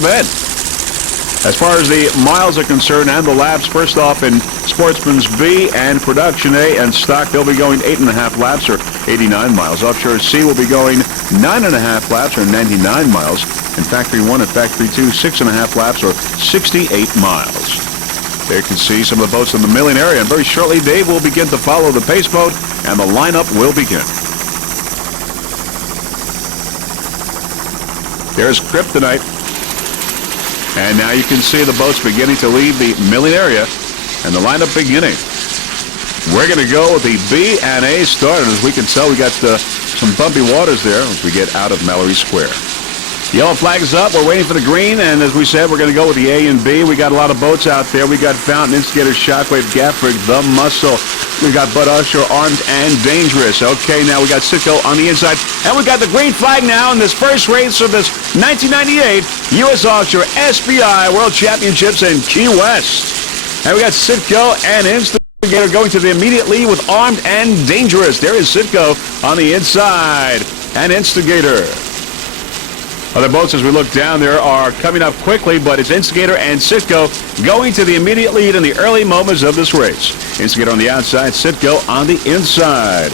event. As far as the miles are concerned and the laps, first off in Sportsman's B and Production A and Stock, they'll be going 8.5 laps or 89 miles. Offshore C will be going 9.5 laps or 99 miles. In Factory 1 and Factory 2, 6.5 laps or 68 miles. There you can see some of the boats in the milling area, and very shortly Dave will begin to follow the pace boat and the lineup will begin. There's Kryptonite. And now you can see the boats beginning to leave the milling area and the lineup beginning. We're going to go with the B and A start. And as we can tell, we got some bumpy waters there as we get out of Mallory Square. Yellow flag is up. We're waiting for the green. And as we said, we're going to go with the A and B. We got a lot of boats out there. We got Fountain, Instigator, Shockwave, Gaffrick, The Muscle. We got Bud Offshore, Armed and Dangerous. Okay, now we got Citgo on the inside. And we got the green flag now in this first race of this 1998 U.S. Offshore SBI World Championships in Key West. And we got Citgo and Instigator going to the immediate lead with Armed and Dangerous. There is Citgo on the inside and Instigator. Other boats, as we look down there, are coming up quickly, but it's Instigator and Citgo going to the immediate lead in the early moments of this race. Instigator on the outside, Citgo on the inside.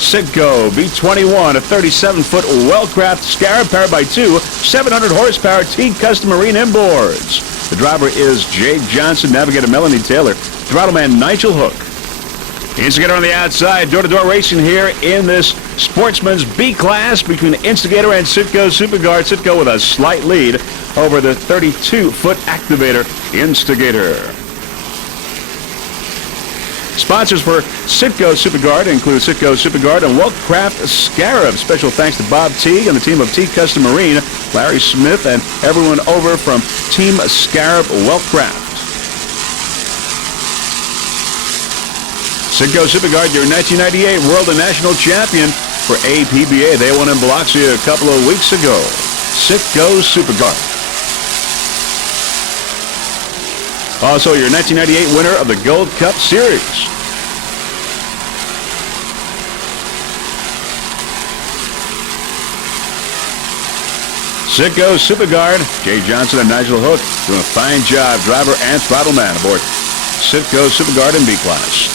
Citgo B21, a 37-foot Wellcraft Scarab powered by two 700-horsepower T-Custom Marine inboards. The driver is Jake Johnson, navigator Melanie Taylor, throttleman Nigel Hook. Instigator on the outside, door-to-door racing here in this Sportsman's B class between Instigator and Citgo Superguard. Citgo with a slight lead over the 32-foot activator Instigator. Sponsors for Citgo Superguard include Citgo Superguard and Wellcraft Scarab. Special thanks to Bob Teague and the team of T-Custom Marine, Larry Smith, and everyone over from Team Scarab Wellcraft. Citgo Superguard, your 1998 World and National Champion for APBA. They won in Biloxi a couple of weeks ago. Citgo Superguard. Also, your 1998 winner of the Gold Cup Series. Citgo Superguard, Jay Johnson and Nigel Hook doing a fine job. Driver and throttleman aboard Citgo Superguard in B class.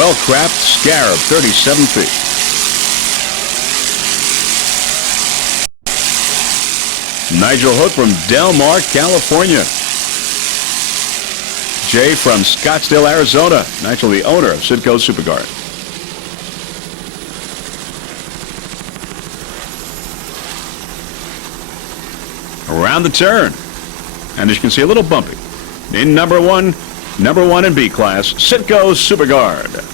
Wellcraft Scarab, 37 feet. Nigel Hook from Del Mar, California. Jay from Scottsdale, Arizona. Nigel, the owner of Citgo Superguard. Around the turn. And as you can see, a little bumpy. In number one in B class, Citgo Superguard.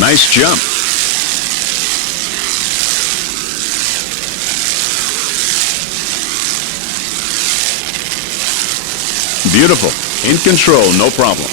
Nice jump. Beautiful. In control, no problem.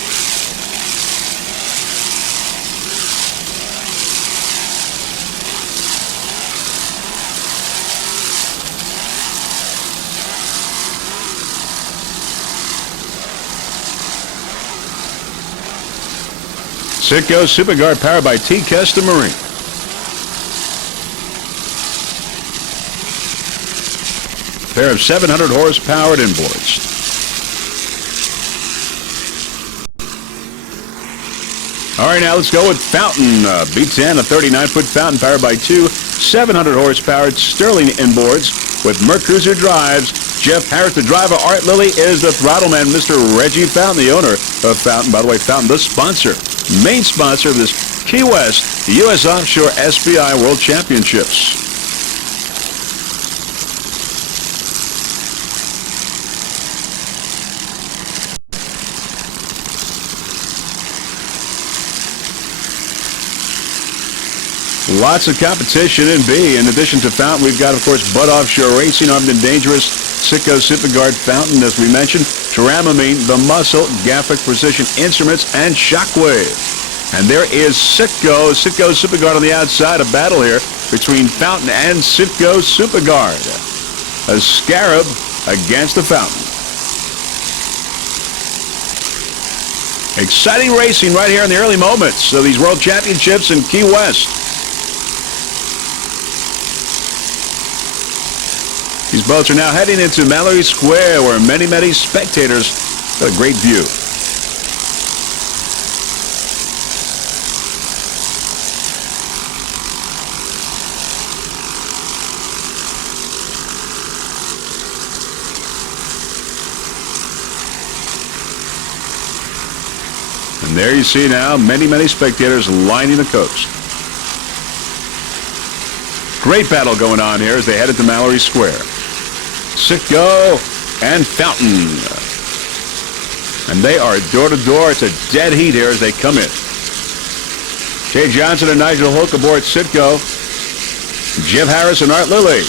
Citgo Superguard powered by T-Custom Marine. Pair of 700 horsepower inboards. All right, now let's go with Fountain. B10, a 39-foot fountain powered by two 700 horsepower Sterling inboards with Mercruiser drives. Jeff Harris, the driver. Art Lilly is the throttleman. Mr. Reggie Fountain, the owner of Fountain. By the way, Fountain, the sponsor, main sponsor of this Key West U.S. Offshore SBI World Championships. Lots of competition in B. In addition to Fountain, we've got, of course, Bud Offshore Racing, Armed and Dangerous, Sitco Superguard, Fountain, as we mentioned, Dramamine, The Muscle, Gaffic Precision Instruments, and Shockwave. And there is Sitco Superguard on the outside. A battle here between Fountain and Sitco Superguard. A Scarab against the Fountain. Exciting racing right here in the early moments of these World Championships in Key West. These boats are now heading into Mallory Square, where many spectators got a great view. And there you see now many spectators lining the coast. Great battle going on here as they head into Mallory Square. Sitco and Fountain. And they are door to door. It's a dead heat here as they come in. Jay Johnson and Nigel Hook aboard Sitco. Jeff Harris and Art Lilly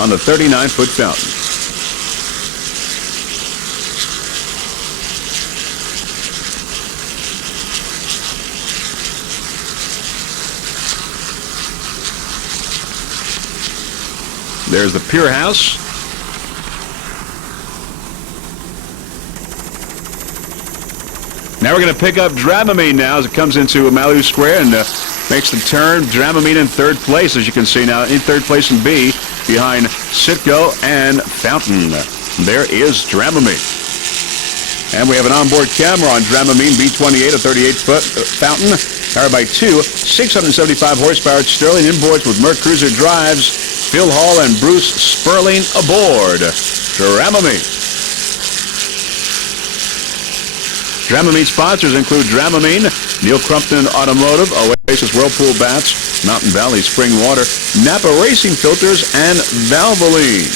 on the 39-foot Fountain. There's the Pier House. Now we're going to pick up Dramamine now as it comes into Mallory Square and makes the turn. Dramamine in third place, as you can see now, in third place in B, behind Sitco and Fountain. There is Dramamine. And we have an onboard camera on Dramamine, B28, a 38-foot Fountain, powered by two 675 horsepower Sterling inboards with Merc Cruiser drives. Phil Hall and Bruce Sperling aboard Dramamine. Dramamine sponsors include Dramamine, Neil Crumpton Automotive, Oasis Whirlpool Bats, Mountain Valley Spring Water, Napa Racing Filters, and Valvoline.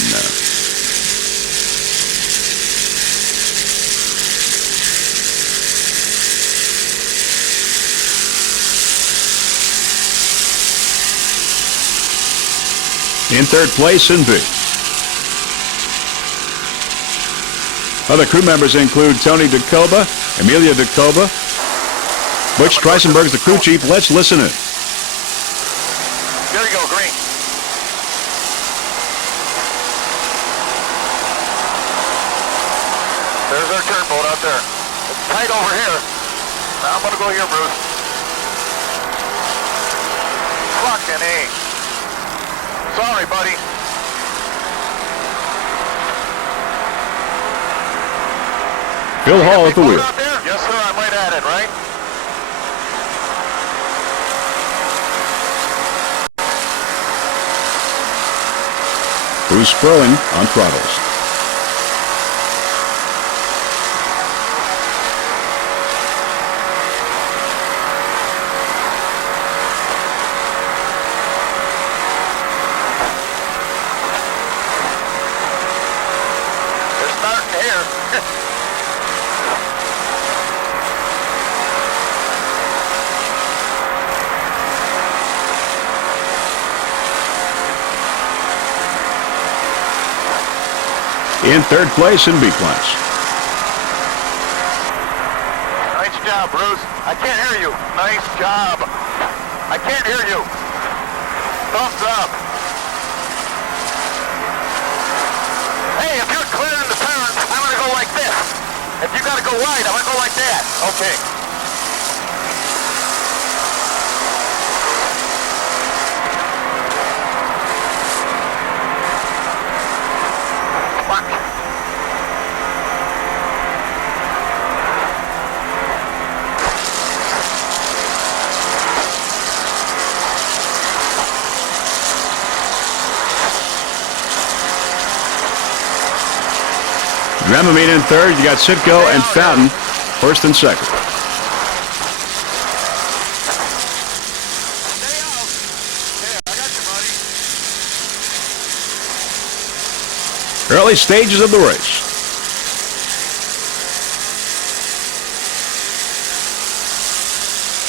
In third place in B. Other crew members include Tony DeCoba, Amelia DeCoba, Butch Treisenberg's the crew chief. Let's listen in. There you go, green. There's our turnboat out there. It's tight over here. Now I'm going to go here, Bruce. Fucking A. Sorry, buddy. Phil Hall at the wheel. Out there? Yes, sir. I'm right at it, right? Bruce Sperling on throttles. In third place in B class. Nice job, Bruce. I can't hear you. Nice job. I can't hear you. Thumbs up. Hey, if you're clearing the turn, I'm going to go like this. If you got to go wide, I'm going to go like that. Okay. Dramamine in third. You got Sitco and Fountain first and second. Stay out. Yeah, I got you, buddy. Early stages of the race.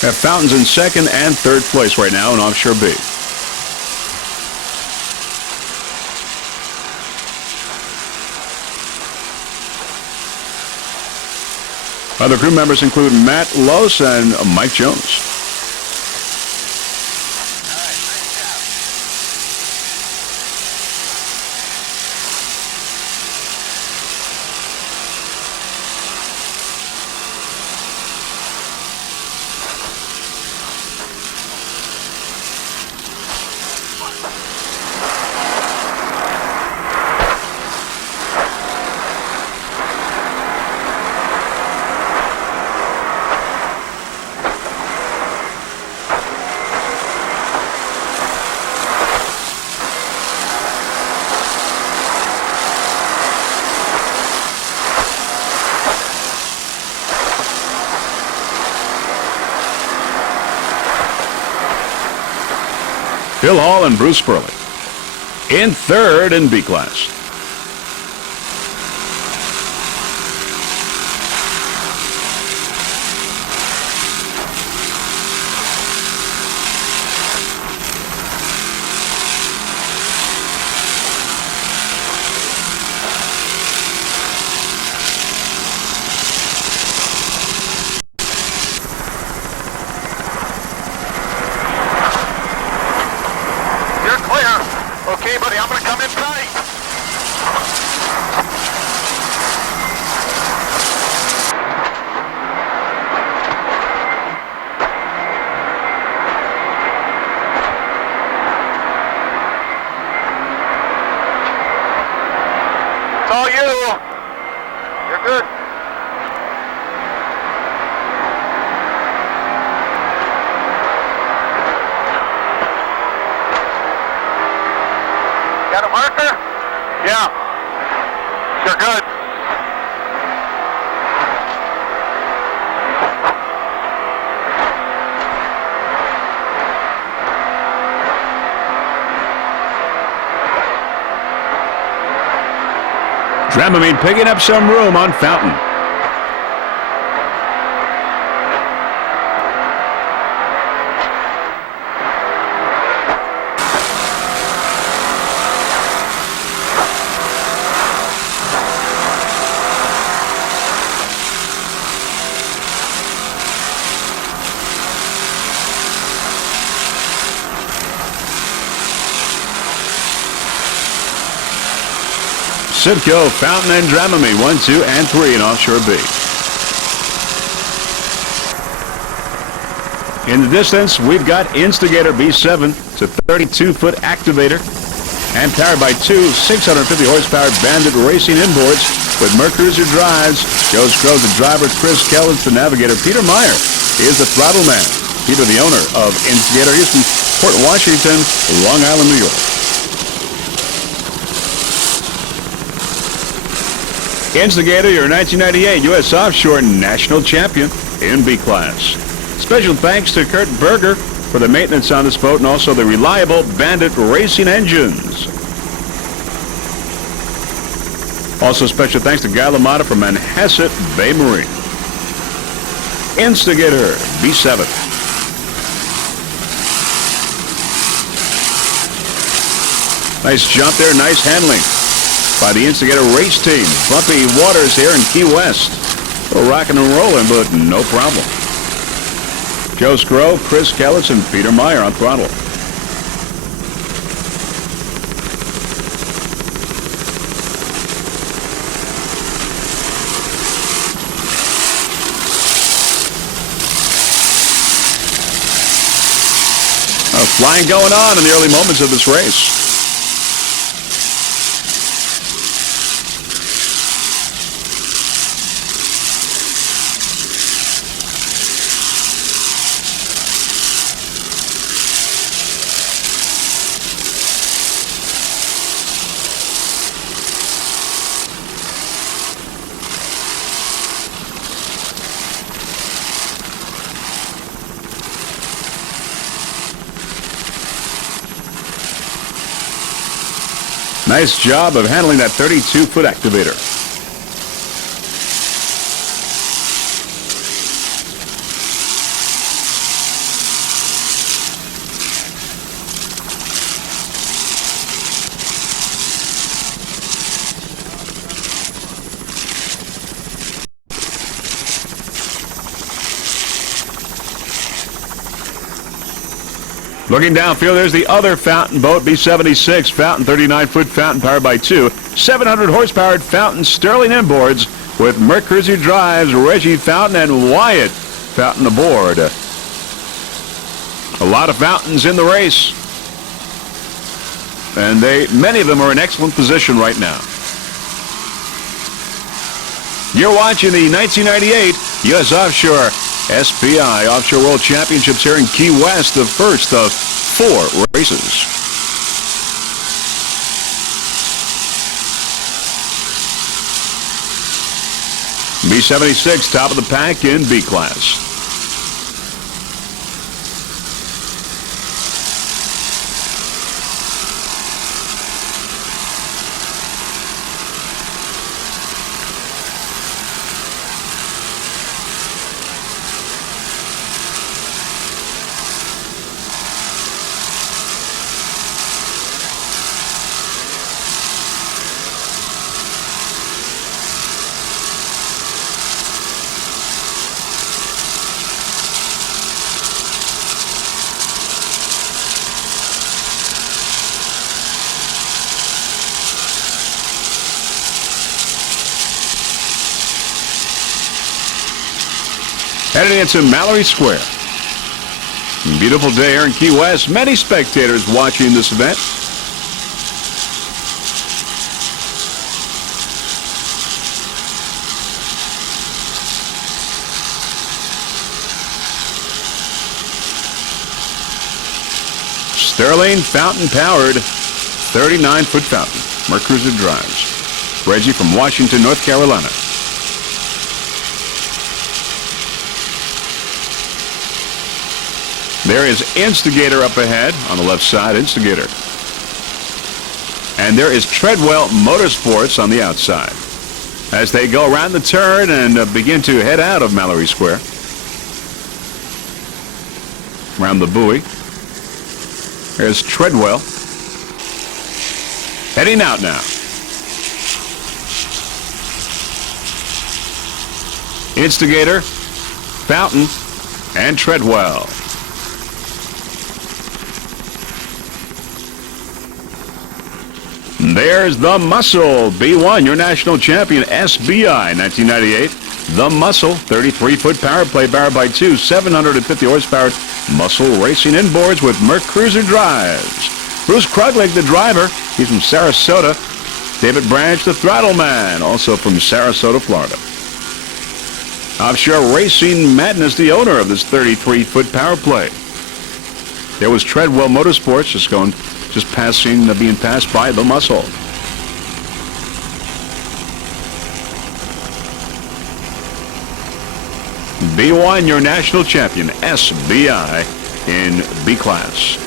We have Fountains in second and third place right now in Offshore B. Other crew members include Matt Lose and Mike Jones. Phil Hall and Bruce Spurley in third in B class. Okay, buddy, I'm going to come in tight. It's all you. You're good. Got a marker? Yeah. Sure good. Dramamine picking up some room on Fountain. Simcoe, Fountain, and Dramamine 1, 2, and 3 in Offshore B. In the distance, we've got Instigator B7. It's a 32-foot activator and powered by two 650 horsepower Bandit racing inboards with Mercruiser drives. Joe Scrow's the driver, Chris Kellen's the navigator. Peter Meyer is the throttle man. Peter, the owner of Instigator, he's from Port Washington, Long Island, New York. Instigator, your 1998 U.S. Offshore National Champion in B class. Special thanks to Kurt Berger for the maintenance on this boat and also the reliable Bandit racing engines. Also special thanks to Guy LaMotta from Manhasset Bay Marine. Instigator B7. Nice jump there, nice handling by the Instigator race team. Bumpy waters here in Key West. A little rocking and rolling, but no problem. Joe Scrow, Chris Kellis, and Peter Meyer on throttle. Flying going on in the early moments of this race. Nice job of handling that 32-foot activator. Looking downfield, there's the other Fountain boat, B-76 Fountain, 39-foot Fountain powered by two 700 horsepower Fountain Sterling inboards with Mercury drives, Reggie Fountain and Wyatt Fountain aboard. A lot of Fountains in the race, and many of them are in excellent position right now. You're watching the 1998 U.S. Offshore SPI Offshore World Championships here in Key West, the first of 4 races. B-76 top of the pack in B class. Heading into Mallory Square. Beautiful day here in Key West. Many spectators watching this event. Sterling Fountain powered 39-foot Fountain. Mercury drives. Reggie from Washington, North Carolina. There is Instigator up ahead on the left side, Instigator. And there is Treadwell Motorsports on the outside as they go around the turn and begin to head out of Mallory Square. Around the buoy. There's Treadwell. Heading out now. Instigator, Fountain, and Treadwell. There's the Muscle, B1, your national champion, SBI, 1998. The Muscle, 33-foot power play, powered by two 750 horsepower Muscle racing inboards with Mercury drives. Bruce Kruglich, the driver, he's from Sarasota. David Branch, the throttle man, also from Sarasota, Florida. Offshore Racing Madness, the owner of this 33-foot power play. There was Treadwell Motorsports being passed by the Muscle. B1, your national champion, SBI in B class.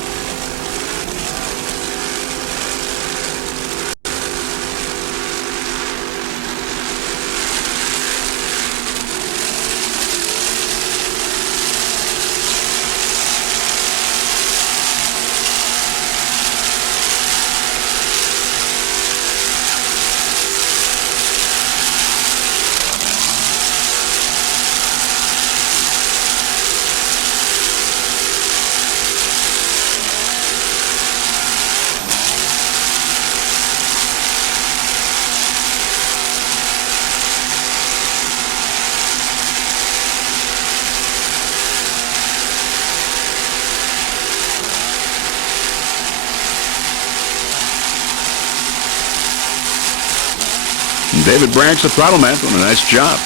David Branch, the throttle man, doing a nice job.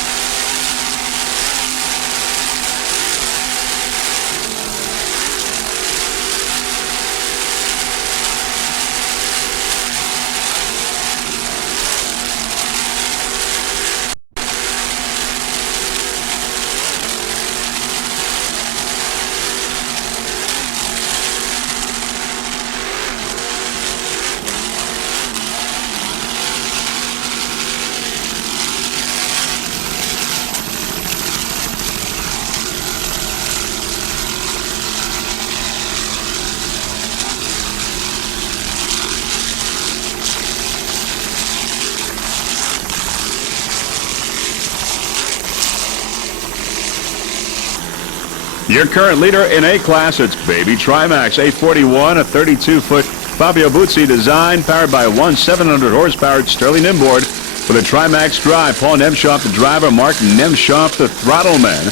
Your current leader in A-Class, it's Baby Trimax A41, a 32-foot Fabio Buzzi design, powered by one 700-horsepower Sterling inboard with a Trimax drive. Paul Nemshoff, the driver. Mark Nemshoff, the throttle man.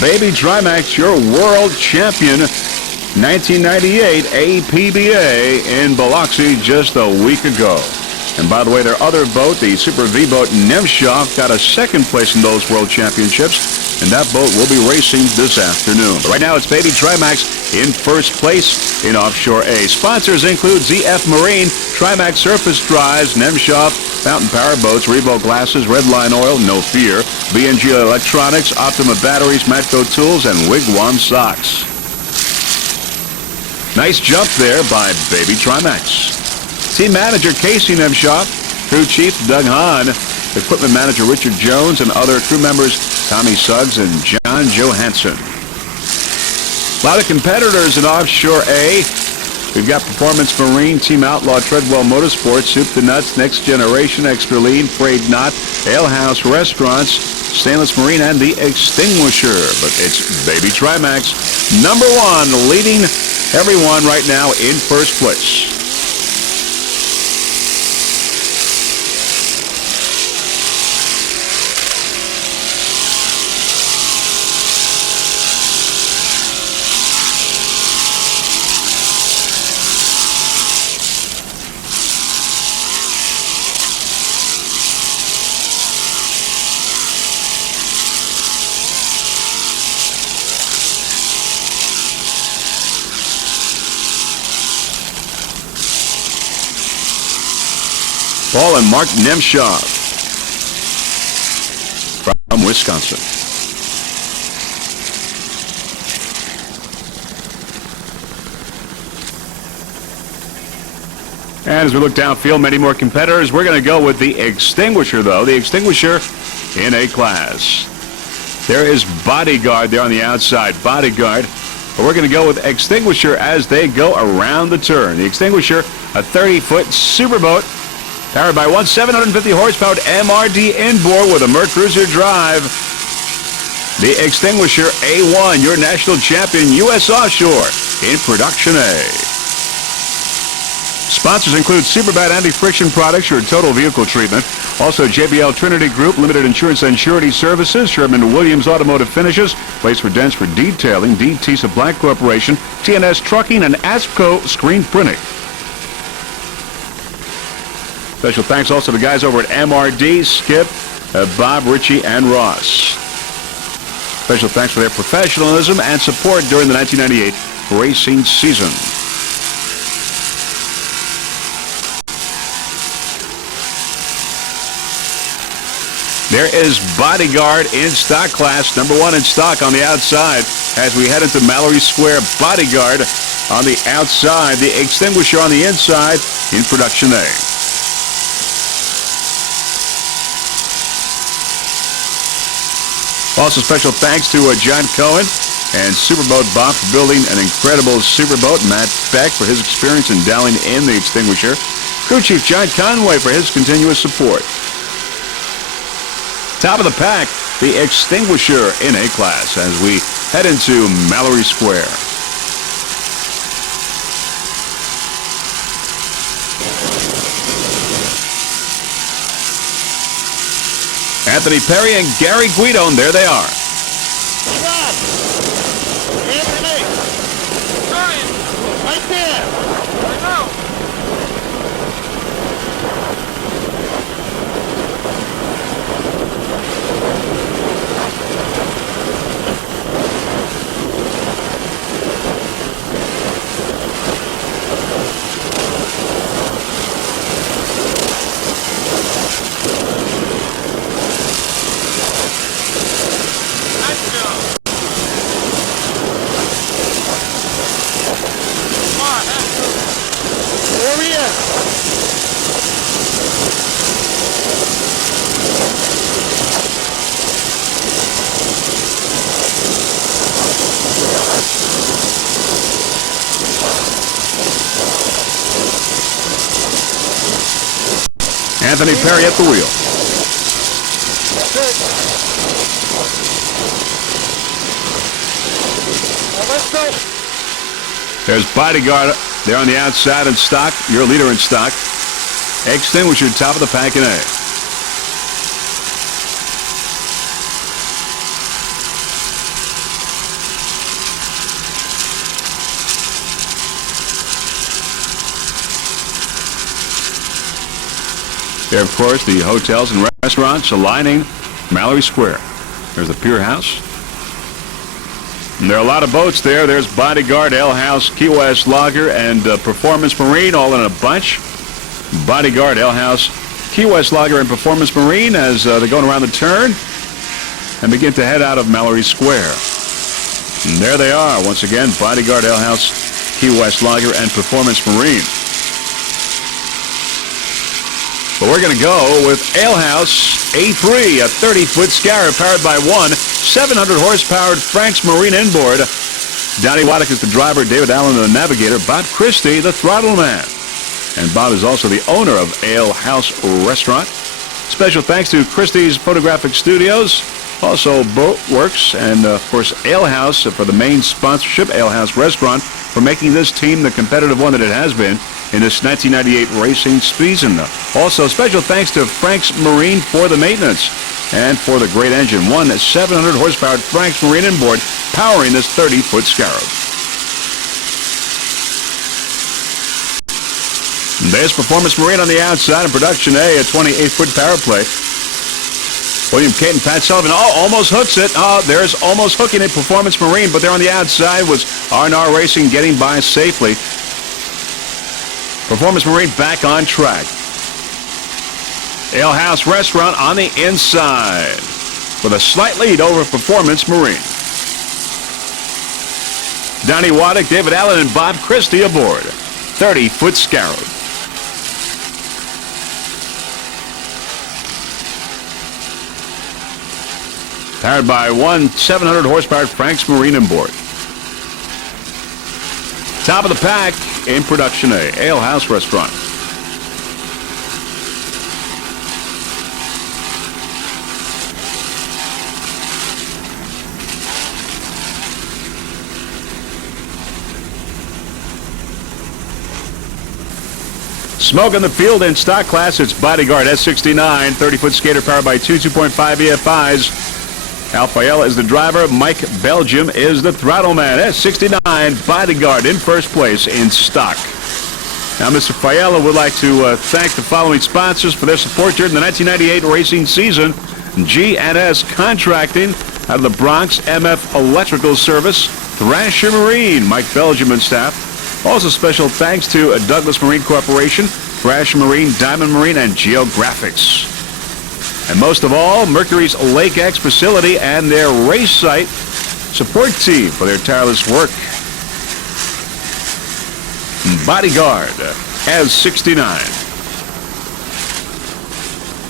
Baby Trimax, your world champion. 1998 APBA in Biloxi just a week ago. And by the way, their other boat, the Super V boat Nemshoff, got a second place in those World Championships, and that boat will be racing this afternoon. But right now, it's Baby Trimax in first place in Offshore A. Sponsors include ZF Marine, Trimax Surface Drives, Nemshoff, Fountain Power Boats, Revo Glasses, Redline Oil, No Fear, B&G Electronics, Optima Batteries, Matco Tools, and Wigwam Socks. Nice jump there by Baby Trimax. Team manager Casey Nemshoff, crew chief Doug Hahn, equipment manager Richard Jones, and other crew members Tommy Suggs and John Johansson. A lot of competitors in Offshore A. We've got Performance Marine, Team Outlaw, Treadwell Motorsports, Soup to Nuts, Next Generation, Extra Lean, Frayed Knot, Ale House Restaurants, Stainless Marine, and The Extinguisher. But it's Baby Trimax, number one, leading everyone right now in first place. Paul and Mark Nemshoff from Wisconsin. And as we look downfield, many more competitors. We're going to go with the Extinguisher, though. The Extinguisher in A-Class. There is Bodyguard there on the outside. Bodyguard. But we're going to go with Extinguisher as they go around the turn. The Extinguisher, a 30-foot superboat, powered by one 750-horsepower MRD inboard with a Mercruiser drive. The Extinguisher A1, your national champion, U.S. Offshore, in Production A. Sponsors include Superbat Anti-Friction Products, your total vehicle treatment. Also, JBL Trinity Group, Limited Insurance and Surety Services, Sherman-Williams Automotive Finishes, Place for Dents for Detailing, DT Supply Corporation, TNS Trucking, and ASPCO Screen Printing. Special thanks also to the guys over at MRD, Skip, Bob, Richie, and Ross. Special thanks for their professionalism and support during the 1998 racing season. There is Bodyguard in stock class, number one in stock on the outside as we head into Mallory Square. Bodyguard on the outside, the Extinguisher on the inside in Production A. Also, special thanks to John Cohen and Superboat Bob for building an incredible superboat. Matt Beck for his experience in dialing in the Extinguisher. Crew Chief John Conway for his continuous support. Top of the pack, the Extinguisher in A-Class as we head into Mallory Square. Anthony Perry and Gary Guido, and there they are. Stop! Anthony! Ryan! Right there! I know! Anthony Perry at the wheel. That's it. Let's go. There's Bodyguard there on the outside in stock. Your leader in stock. Extinguisher top of the pack in A. There, of course, the hotels and restaurants aligning Mallory Square. There's the Pier House. And there are a lot of boats there. There's Bodyguard, Ale House, Key West Lager, and Performance Marine all in a bunch. Bodyguard, Ale House, Key West Lager, and Performance Marine as they're going around the turn and begin to head out of Mallory Square. And there they are, once again, Bodyguard, Ale House, Key West Lager, and Performance Marine. But we're going to go with Ale House A3, a 30-foot scarab powered by one 700-horsepowered Frank's Marine inboard. Donnie Waddick is the driver, David Allen the navigator, Bob Christie the throttle man. And Bob is also the owner of Ale House Restaurant. Special thanks to Christie's Photographic Studios, also Boat Works, and of course Ale House for the main sponsorship, Ale House Restaurant, for making this team the competitive one that it has been in this 1998 racing season. Also, special thanks to Frank's Marine for the maintenance and for the great engine. One 700-horsepower Frank's Marine inboard powering this 30-foot scarab. There's Performance Marine on the outside in Production A, a 28-foot power play. William Cate and Pat Sullivan, almost hooks it. There's almost hooking it, Performance Marine, but there on the outside was R&R Racing getting by safely. Performance Marine back on track. Ale House Restaurant on the inside with a slight lead over Performance Marine. Donnie Waddick, David Allen, and Bob Christie aboard. 30-foot scarab. Powered by one 700-horsepower Frank's Marine inboard. Top of the pack in Production A, Ale House Restaurant. Smoke in the field in stock class. It's Bodyguard S69, 30-foot skater powered by two 2.5 EFIs. Al Fayella is the driver. Mike Belgium is the throttle man. S69 Bodyguard in first place in stock. Now, Mr. Fayella would like to thank the following sponsors for their support during the 1998 racing season. G&S Contracting out of the Bronx, MF Electrical Service, Thrasher Marine, Mike Belgium and staff. Also special thanks to Douglas Marine Corporation, Thrasher Marine, Diamond Marine, and Geographics. And most of all, Mercury's Lake X facility and their race site support team for their tireless work. Bodyguard S69.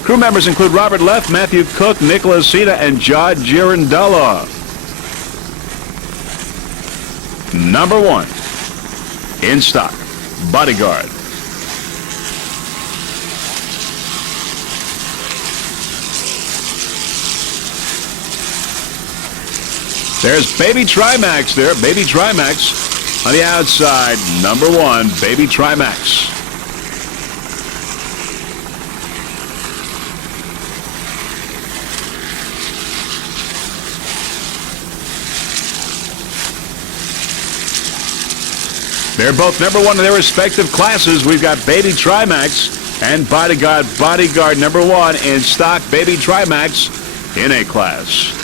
Crew members include Robert Leff, Matthew Cook, Nicholas Sita, and Jod Girandella. Number one in stock, Bodyguard. There's Baby Trimax there. Baby Trimax on the outside. Number one, Baby Trimax. They're both number one in their respective classes. We've got Baby Trimax and Bodyguard. Bodyguard number one in stock. Baby Trimax in A class.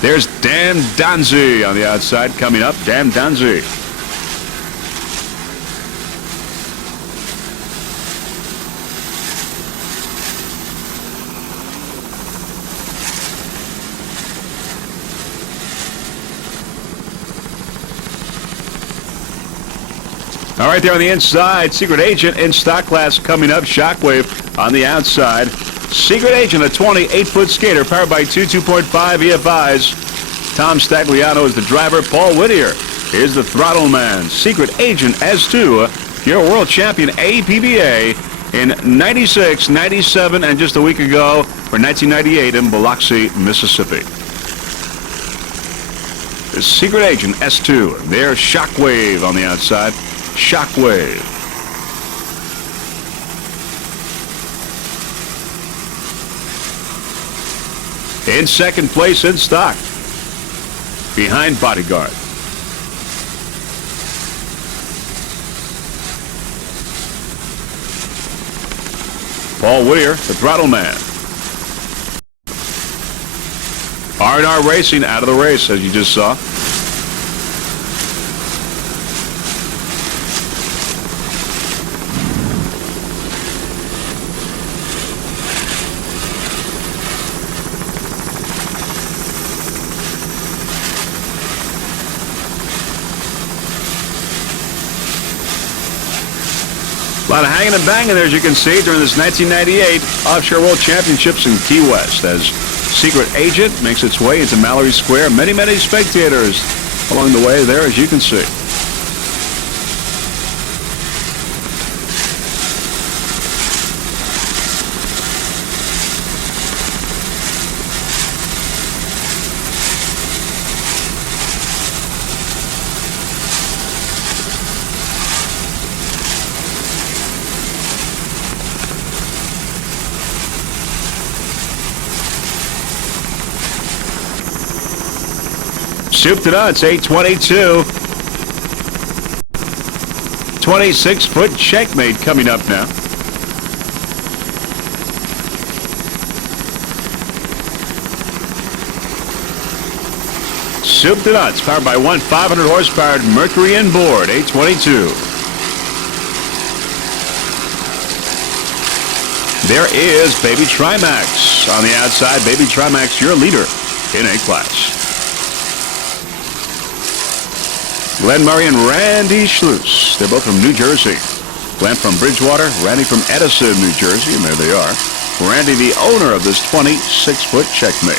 There's Dan Danzi on the outside coming up. Dan Danzi. All right, there on the inside, Secret Agent in stock class coming up. Shockwave on the outside. Secret Agent, a 28-foot skater powered by two 2.5 EFIs. Tom Stagliano is the driver. Paul Whittier is the throttle man. Secret Agent S2, your world champion APBA in 96, 97, and just a week ago for 1998 in Biloxi, Mississippi. Secret Agent S2. There's Shockwave on the outside. Shockwave. In second place in stock, behind Bodyguard. Paul Whittier, the Throttle Man. R&R Racing out of the race, as you just saw. A lot of hanging and banging there, as you can see, during this 1998 Offshore World Championships in Key West, as Secret Agent makes its way into Mallory Square. Many, many spectators along the way there, as you can see. Soup to nuts, 822. 26-foot checkmate coming up now. Soup to nuts, powered by one 500 horsepower Mercury inboard, 822. There is Baby Trimax on the outside. Baby Trimax, your leader in A-class. Glenn Murray and Randy Schluss. They're both from New Jersey. Glenn from Bridgewater, Randy from Edison, New Jersey, and there they are. Randy, the owner of this 26-foot checkmate.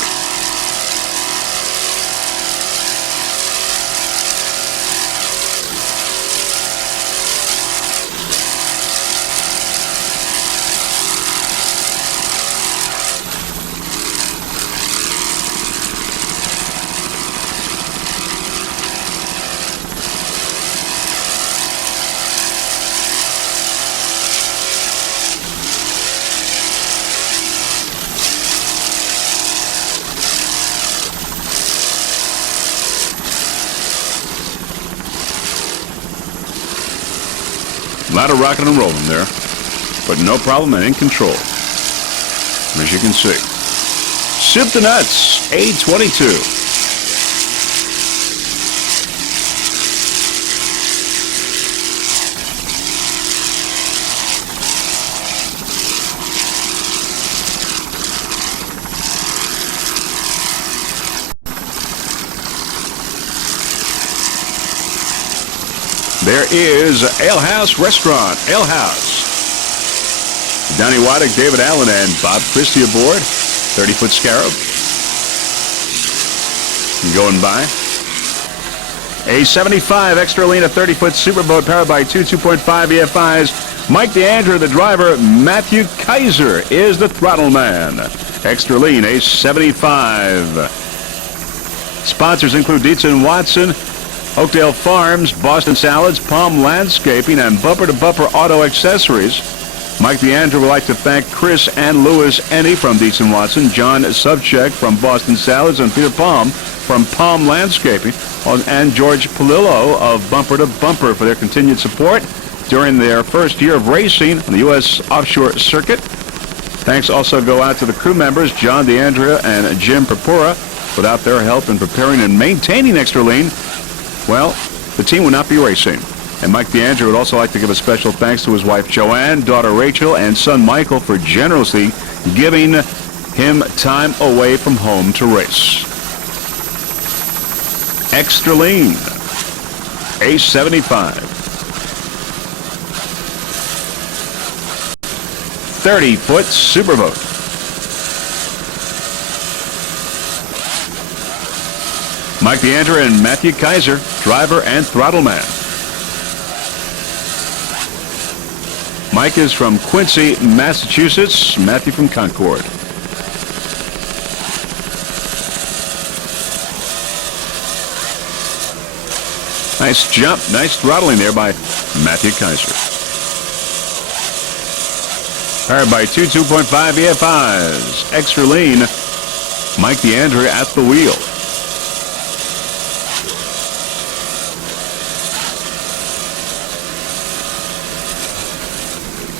A lot of rocking and rolling there, but no problem and in control, as you can see. Soup to nuts, 822. There is Ale House Restaurant, Ale House. Donnie Waddick, David Allen, and Bob Christie aboard. 30-foot Scarab. Going by. A 75 extra lean, a 30-foot Superboat powered by two 2.5 EFIs. Mike DeAndre, the driver. Matthew Kaiser is the throttle man. Extra lean, a 75. Sponsors include Dietz & Watson, Oakdale Farms, Boston Salads, Palm Landscaping, and Bumper to Bumper Auto Accessories. Mike DeAndre would like to thank Chris and Louis Ennie from Dietz & Watson, John Subcheck from Boston Salads, and Peter Palm from Palm Landscaping, and George Polillo of Bumper to Bumper for their continued support during their first year of racing on the U.S. offshore circuit. Thanks also go out to the crew members, John DeAndrea and Jim Purpura. Without their help in preparing and maintaining Extra Lean, well, the team would not be racing. And Mike DeAndre would also like to give a special thanks to his wife Joanne, daughter Rachel, and son Michael for generously giving him time away from home to race. Extra Lean, A75. 30-foot Superboat. Mike DeAndre and Matthew Kaiser, driver and throttle man. Mike is from Quincy, Massachusetts. Matthew from Concord. Nice jump, nice throttling there by Matthew Kaiser. Powered by two 2.5 EFIs. Extra lean, Mike DeAndre at the wheel.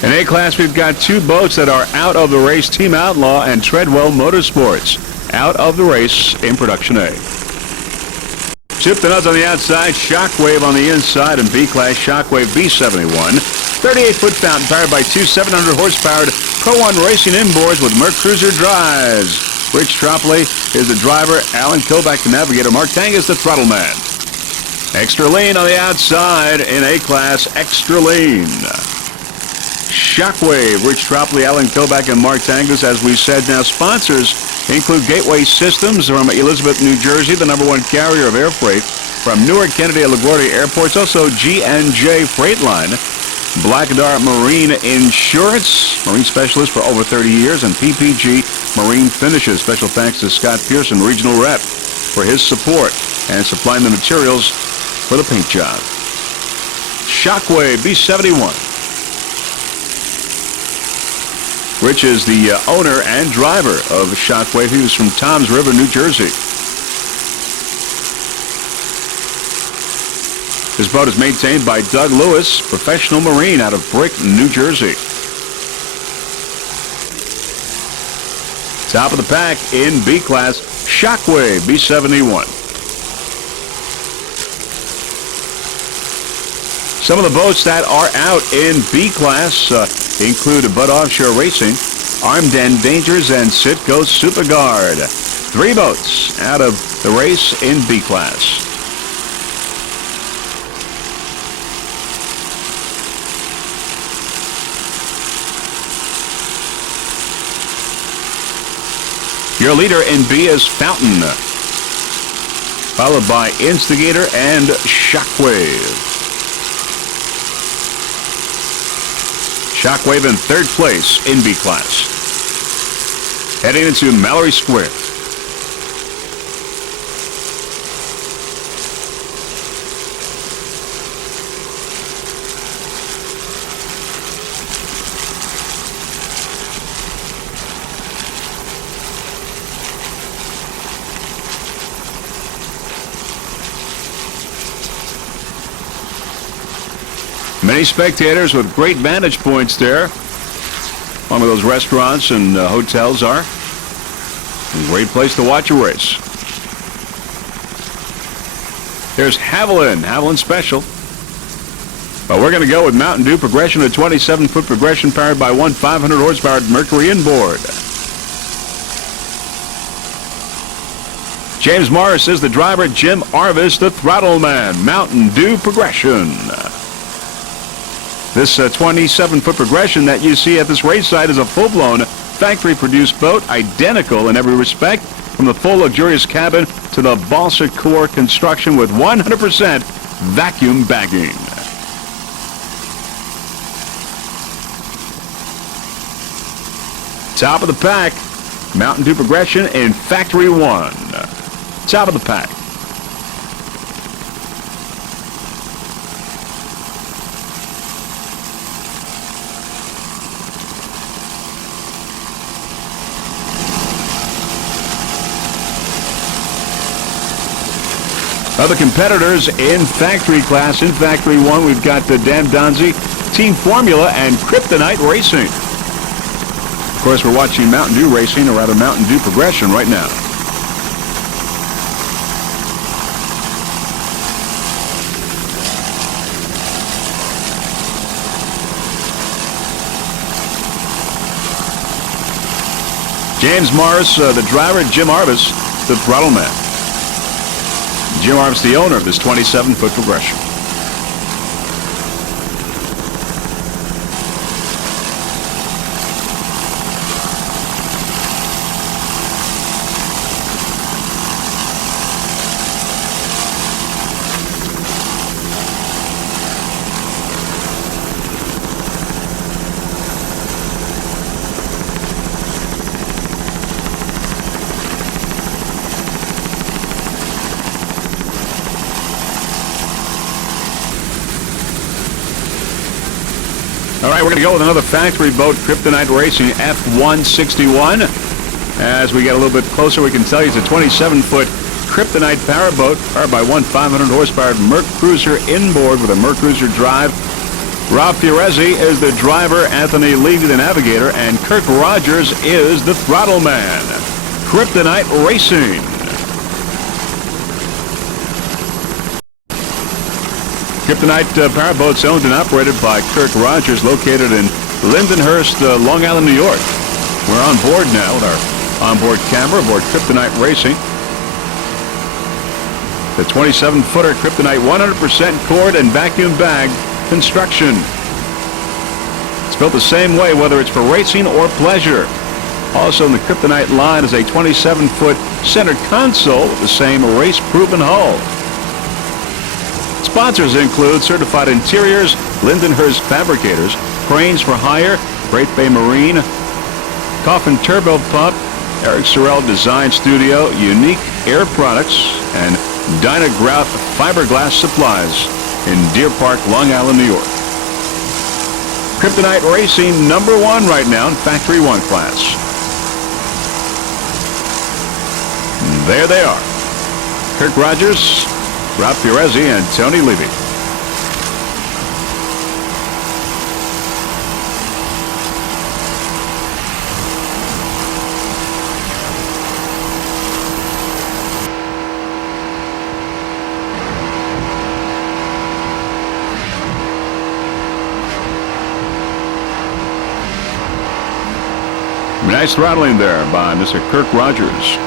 In A-Class, we've got two boats that are out of the race. Team Outlaw and Treadwell Motorsports out of the race in Production A. Chip the nuts on the outside, Shockwave on the inside, and B-Class Shockwave B71. 38-foot fountain powered by two 700-horsepowered Pro-1 racing inboards with Merc Cruiser drives. Rich Tropoli is the driver, Alan Kovac the navigator, Mark Tangus the throttle man. Extra lean on the outside in A-Class, extra lean. Shockwave, Rich Tropoli, Alan Kovac, and Mark Tangus. As we said, now sponsors include Gateway Systems from Elizabeth, New Jersey, the #1 carrier of air freight from Newark, Kennedy, and LaGuardia airports. Also, G&J Freight Line, Black Dart Marine Insurance, Marine Specialist for over 30 years, and PPG Marine Finishes. Special thanks to Scott Pearson, Regional Rep, for his support and supplying the materials for the paint job. Shockwave B71. Rich is the owner and driver of Shockwave. He was from Toms River, New Jersey. This boat is maintained by Doug Lewis, professional Marine out of Brick, New Jersey. Top of the pack in B-Class, Shockwave B71. Some of the boats that are out in B-Class include Bud Offshore Racing, Armed and Dangerous, and Citgo Superguard. 3 boats out of the race in B-Class. Your leader in B is Fountain, followed by Instigator and Shockwave. Shockwave in 3rd place in B-Class. Heading into Mallory Square. Many spectators with great vantage points there. One of those restaurants and hotels are. A great place to watch a race. There's Haviland Special. But we're going to go with Mountain Dew Progression, a 27-foot progression powered by one 500-horsepower Mercury inboard. James Morris is the driver, Jim Arvis the throttle man. Mountain Dew Progression. This 27-foot progression that you see at this race site is a full-blown factory-produced boat, identical in every respect, from the full luxurious cabin to the balsa core construction with 100% vacuum bagging. Top of the pack, Mountain Dew Progression in Factory 1. Top of the pack. Other competitors in Factory Class. In Factory 1, we've got Dan Donzi, Team Formula, and Kryptonite Racing. Of course, we're watching Mountain Dew Racing, or rather Mountain Dew Progression, right now. James Morris, the driver, Jim Arvis, the throttle man. Jim Arvis, the owner of this 27-foot progression. right, we're going to go with another factory boat, Kryptonite Racing F161. As we get a little bit closer, we can tell you it's a 27-foot Kryptonite Powerboat, powered by one 500-horsepower Merc Cruiser inboard with a Merc Cruiser drive. Rob Fiorezzi is the driver, Anthony Levy the navigator, and Kirk Rogers is the throttle man. Kryptonite Racing. Kryptonite Powerboats owned and operated by Kirk Rogers, located in Lindenhurst, Long Island, New York. We're on board now with our onboard camera aboard Kryptonite Racing. The 27-footer Kryptonite 100% cord and vacuum bag construction. It's built the same way whether it's for racing or pleasure. Also in the Kryptonite line is a 27-foot center console with the same race-proven hull. Sponsors include Certified Interiors, Lindenhurst Fabricators, Cranes for Hire, Great Bay Marine, Coffin Turbo Pump, Eric Sorrell Design Studio, Unique Air Products, and Dynagrout Fiberglass Supplies in Deer Park, Long Island, New York. Kryptonite Racing #1 right now in Factory 1 class. And there they are. Kirk Rogers, Rob Fiorezzi, and Tony Levy. Nice throttling there by Mr. Kirk Rogers.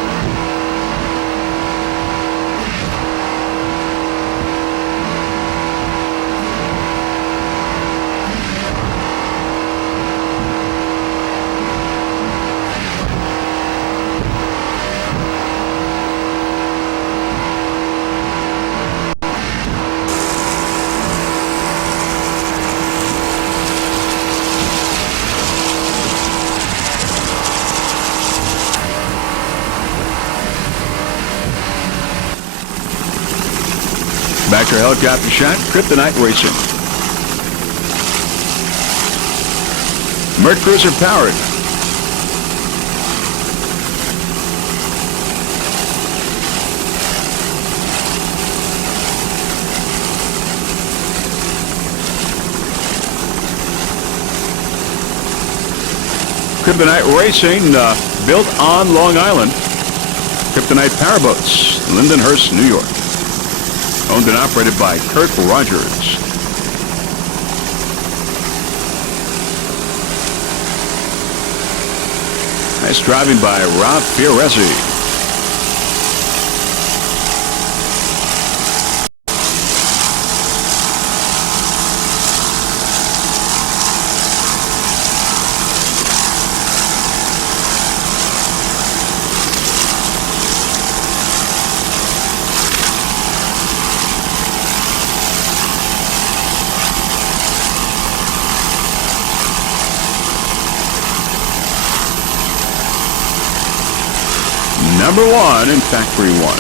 Back to helicopter shot, Kryptonite Racing. Merc Cruiser powered. Kryptonite Racing, built on Long Island. Kryptonite Powerboats, Lindenhurst, New York. Owned and operated by Kirk Rogers. Nice driving by Rob Fiorezzi. #1 in Factory 1.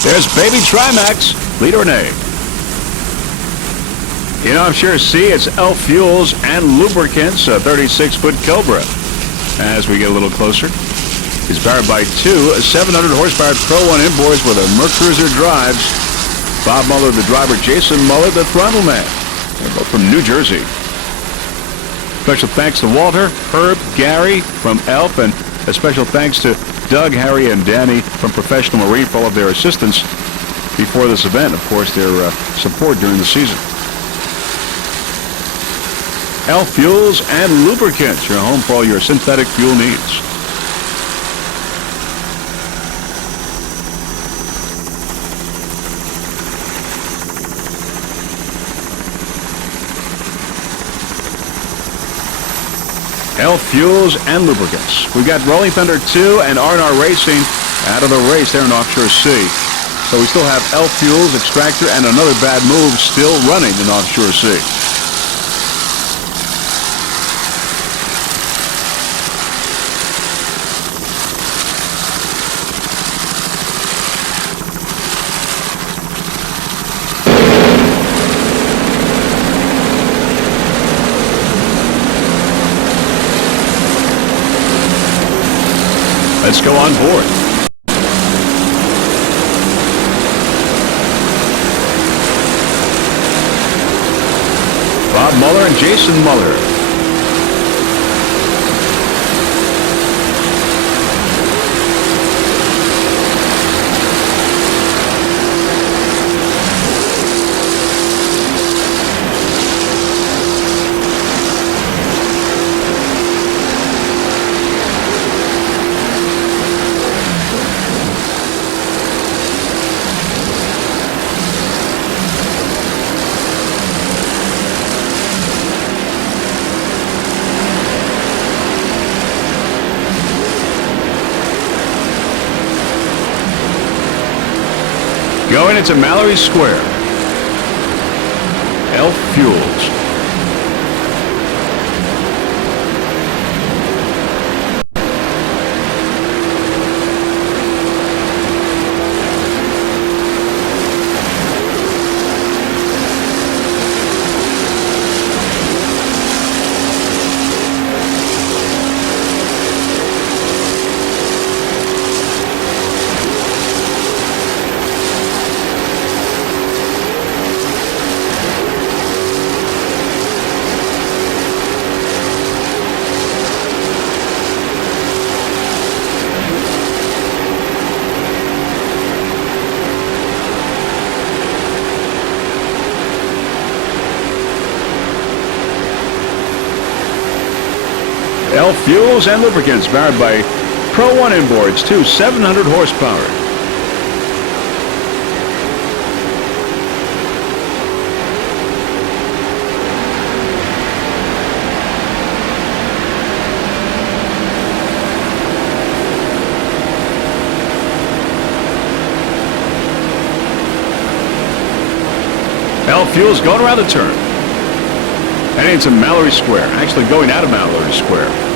There's Baby Trimax, leader Renee. In Offshore Sea, it's Elf Fuels and Lubricants, a 36-foot Cobra. As we get a little closer, it's powered by two 700-horsepower Pro 1 inboards with a Merc Cruiser drives. Bob Muller, the driver, Jason Muller, the throttle man. They're both from New Jersey. Special thanks to Walter, Herb, Gary from Elf, and a special thanks to Doug, Harry, and Danny from Professional Marine for all of their assistance before this event. Of course, their support during the season. Elf Fuels and Lubricants, your home for all your synthetic fuel needs. Elf Fuels and Lubricants. We've got Rolling Thunder 2 and R&R Racing out of the race there in Offshore C. So we still have Elf Fuels, Extractor, and Another Bad Move still running in Offshore C. Let's go on board. Bob Muller and Jason Muller. Going into Mallory Square. Elf Fuels. Elf Fuels and Lubricants, powered by Pro One inboards, 700 horsepower. Elf Fuels going around the turn. Heading into Mallory Square, actually going out of Mallory Square.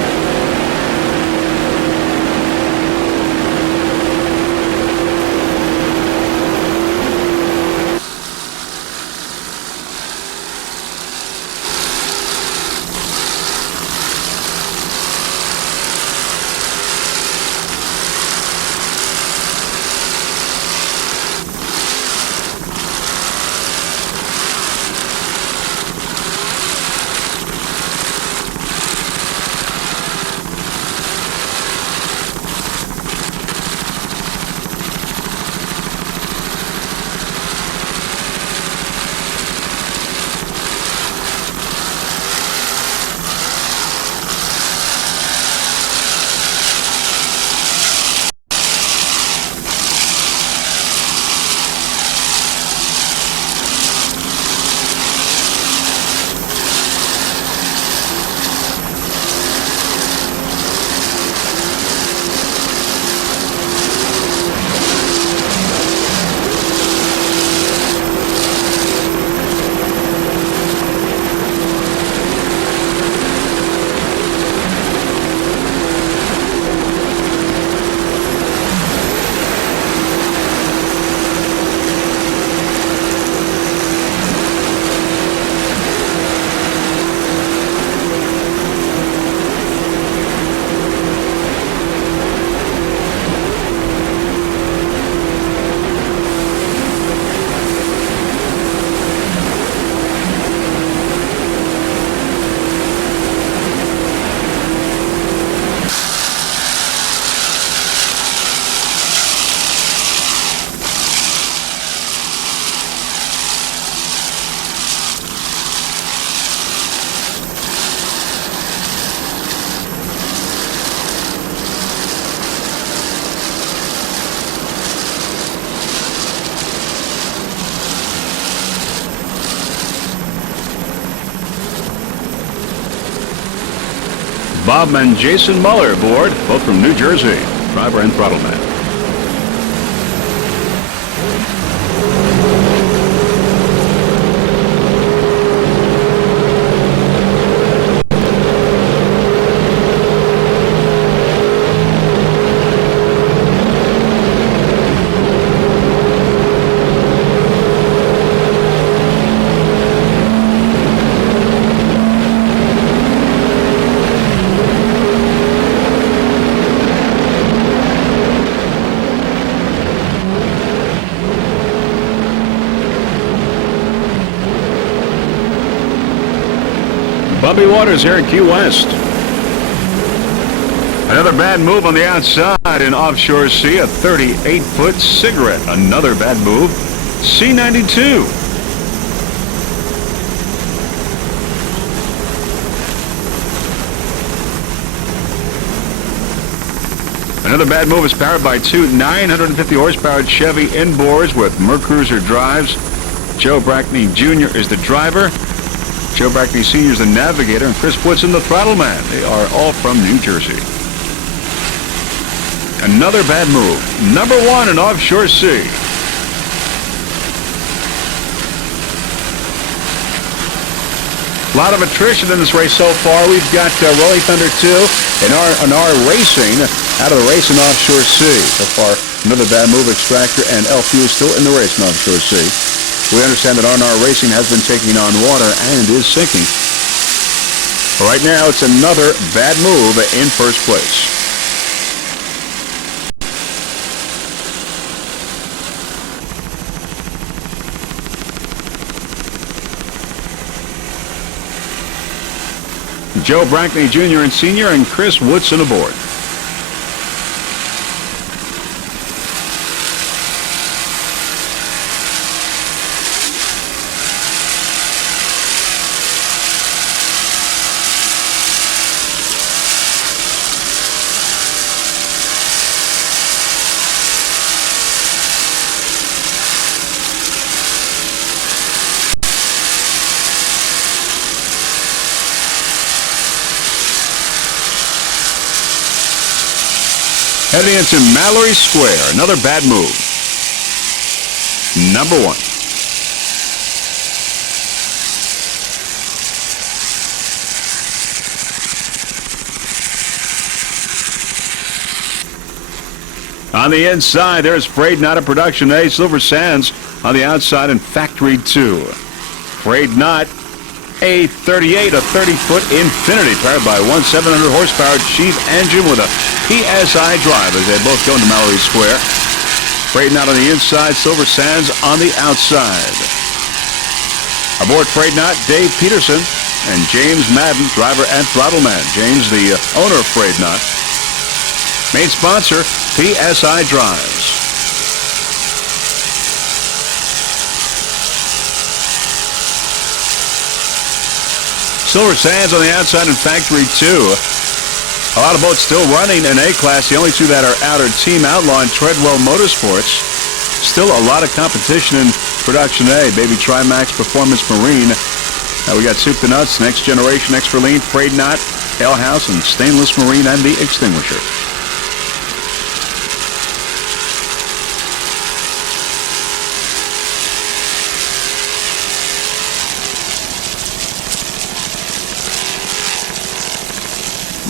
Bob and Jason Muller aboard, both from New Jersey, driver and throttle man. Bumpy waters here in Key West. Another bad move on the outside in Offshore Sea, a 38-foot cigarette. Another bad move, C92. Another bad move is powered by two 950 horsepower Chevy inboards with Mercruiser drives. Joe Brackney Jr. is the driver. Joe Brackney Sr. is the navigator, and Chris Woodson the throttle man. They are all from New Jersey. Another bad move. Number one in Offshore Sea. A lot of attrition in this race so far. We've got Rolling Thunder 2 in our racing out of the race in Offshore Sea. So far, another bad move. Extractor and LQ is still in the race in Offshore Sea. We understand that R&R Racing has been taking on water and is sinking. Right now, it's another bad move in first place. Joe Brackney Jr. and Sr. and Chris Woodson aboard. Heading into Mallory Square, another bad move. Number one. On the inside, there's Freight Knot of Production A, Silver Sands on the outside, and Factory 2. Freight Knot A38, a 30-foot Infinity powered by one 700 horsepower Chief engine with a PSI drive as they both go into Mallory Square. Freight Knot on the inside, Silver Sands on the outside. Aboard Freight Knot, Dave Peterson and James Madden, driver and throttle man. James, the owner of Freight Knot. Main sponsor, PSI Drives. Silver Sands on the outside in Factory 2. A lot of boats still running in A-Class. The only two that are out are Team Outlaw and Treadwell Motorsports. Still a lot of competition in Production A. Baby Trimax Performance Marine. We got Soup to Nuts, Next Generation, Extra Lean, Freight Knot, L House, and Stainless Marine, and the Extinguisher.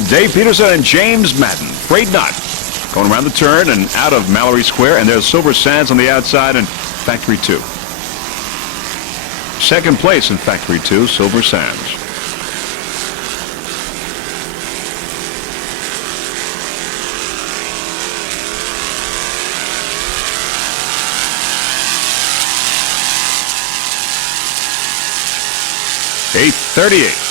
Dave Peterson and James Madden. Freight Knot going around the turn and out of Mallory Square, and there's Silver Sands on the outside and Factory 2. Second place in Factory 2, Silver Sands. .838.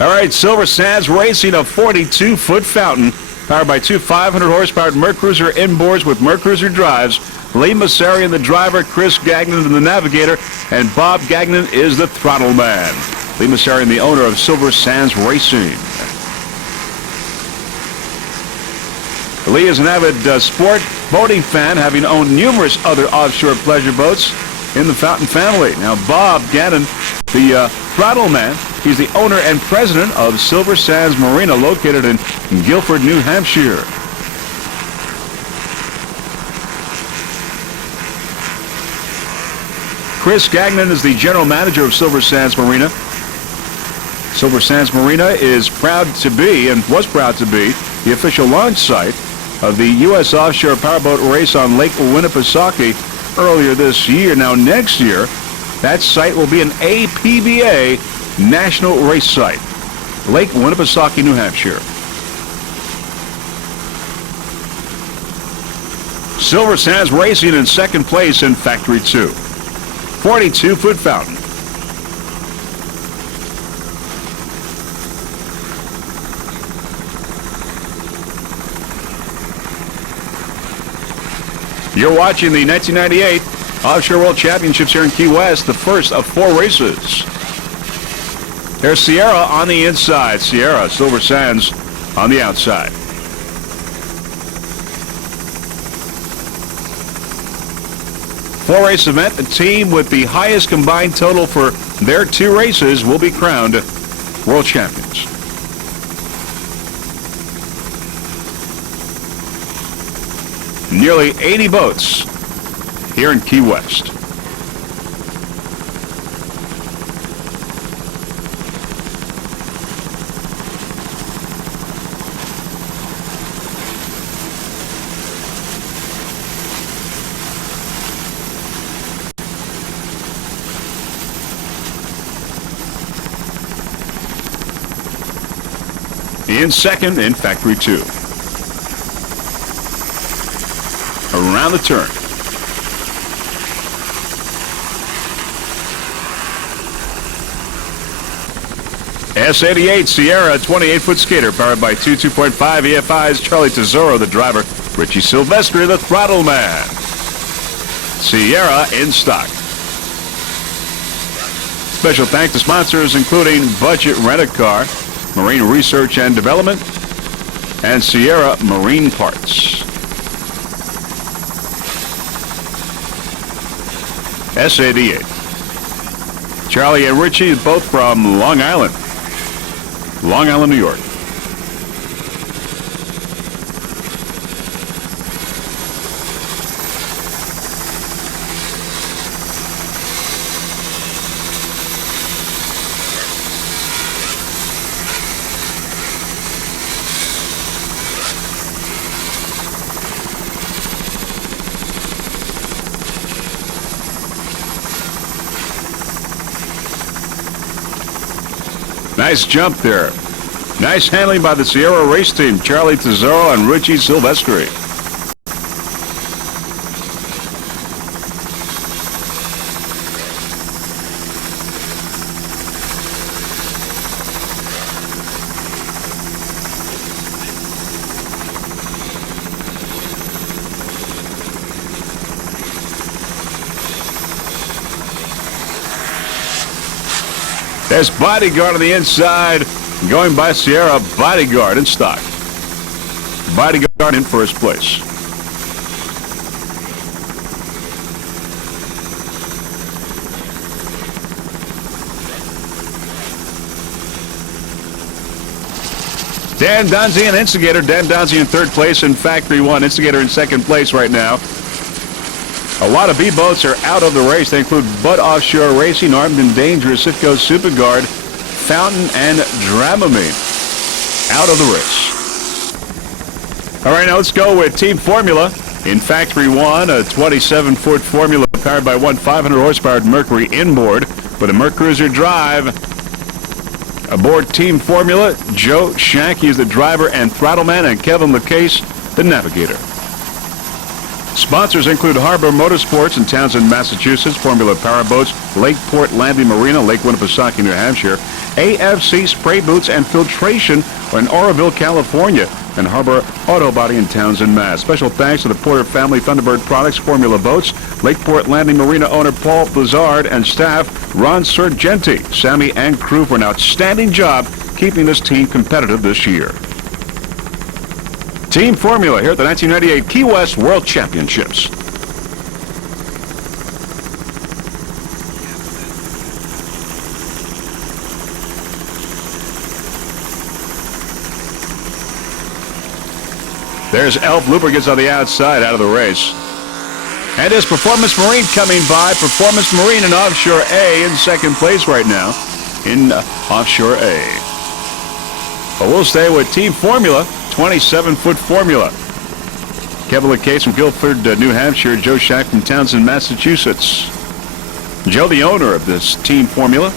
All right, Silver Sands racing a 42-foot fountain powered by two 500-horsepower Mercruiser inboards with Mercruiser drives. Lee Massarian, the driver, Chris Gagnon, the navigator, and Bob Gagnon is the throttle man. Lee Massarian, the owner of Silver Sands Racing. Lee is an avid sport boating fan, having owned numerous other offshore pleasure boats in the Fountain family. Now, Bob Gannon, the throttle man, he's the owner and president of Silver Sands Marina, located in Guilford, New Hampshire. Chris Gagnon is the general manager of Silver Sands Marina. Silver Sands Marina is proud to be, and was proud to be, the official launch site of the U.S. Offshore Powerboat race on Lake Winnipesaukee earlier this year. Now, next year, that site will be an APBA national race site. Lake Winnipesaukee, New Hampshire. Silver Sands Racing in second place in Factory 2. 42-foot fountain. You're watching the 1998 Offshore World Championships here in Key West, the first of 4 races. There's Sierra on the inside. Sierra, Silver Sands on the outside. Four-race event. The team with the highest combined total for their 2 races will be crowned world champions. Nearly 80 boats here in Key West. In second in Factory 2. Around the turn. S88 Sierra, 28-foot skater, powered by 2.5 EFIs. Charlie Tesoro, the driver. Richie Silvestri, the throttle man. Sierra in stock. Special thanks to sponsors including Budget Rent-A-Car, Marine Research and Development, and Sierra Marine Parts. S88. Charlie and Richie, both from Long Island, New York. Nice jump there. Nice handling by the Sierra race team, Charlie Tesoro and Richie Silvestri. There's Bodyguard on the inside, going by Sierra. Bodyguard in stock. Bodyguard in first place. Dan Donzie and Instigator. Dan Donzie in third place in Factory 1. Instigator in second place right now. A lot of B-boats are out of the race. They include Bud Offshore Racing, Armed and Dangerous, Sitco Superguard, Fountain, and Dramamine out of the race. All right, now let's go with Team Formula. In Factory 1, a 27-foot Formula powered by one 500-horsepower Mercury inboard with a Mercruiser drive. Aboard Team Formula, Joe Shank, he is the driver and throttle man, and Kevin LaCase, the navigator. Sponsors include Harbor Motorsports in Townsend, Massachusetts, Formula Powerboats, Lakeport Landing Marina, Lake Winnipesaukee, New Hampshire, AFC Spray Boots and Filtration in Oroville, California, and Harbor Auto Body in Townsend, Mass. Special thanks to the Porter Family Thunderbird Products, Formula Boats, Lakeport Landing Marina owner Paul Blizzard, and staff Ron Sargenti, Sammy, and crew for an outstanding job keeping this team competitive this year. Team Formula here at the 1998 Key West World Championships. There's Elf Lubricants on the outside, out of the race. And is Performance Marine coming by. Performance Marine and Offshore A in second place right now in Offshore A. But we'll stay with Team Formula, 27-foot Formula. Kevin LeCase from Guilford, New Hampshire. Joe Shack from Townsend, Massachusetts. Joe, the owner of this Team Formula.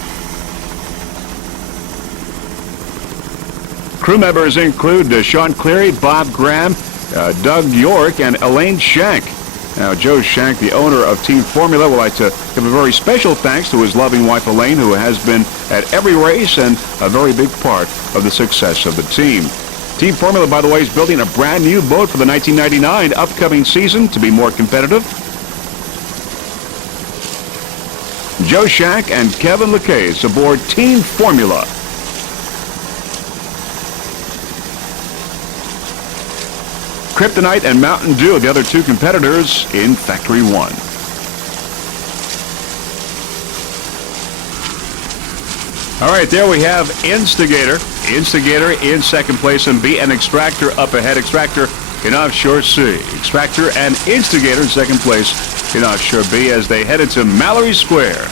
Crew members include Sean Cleary, Bob Graham, Doug York, and Elaine Shank. Now, Joe Shank, the owner of Team Formula, would like to give a very special thanks to his loving wife, Elaine, who has been at every race and a very big part of the success of the team. Team Formula, by the way, is building a brand new boat for the 1999 upcoming season to be more competitive. Joe Shank and Kevin LeCase aboard Team Formula. Kryptonite and Mountain Dew, the other two competitors in Factory 1. All right, there we have Instigator. Instigator in second place in B, and Extractor up ahead. Extractor in Offshore C. Extractor and Instigator in second place in Offshore B as they head into Mallory Square.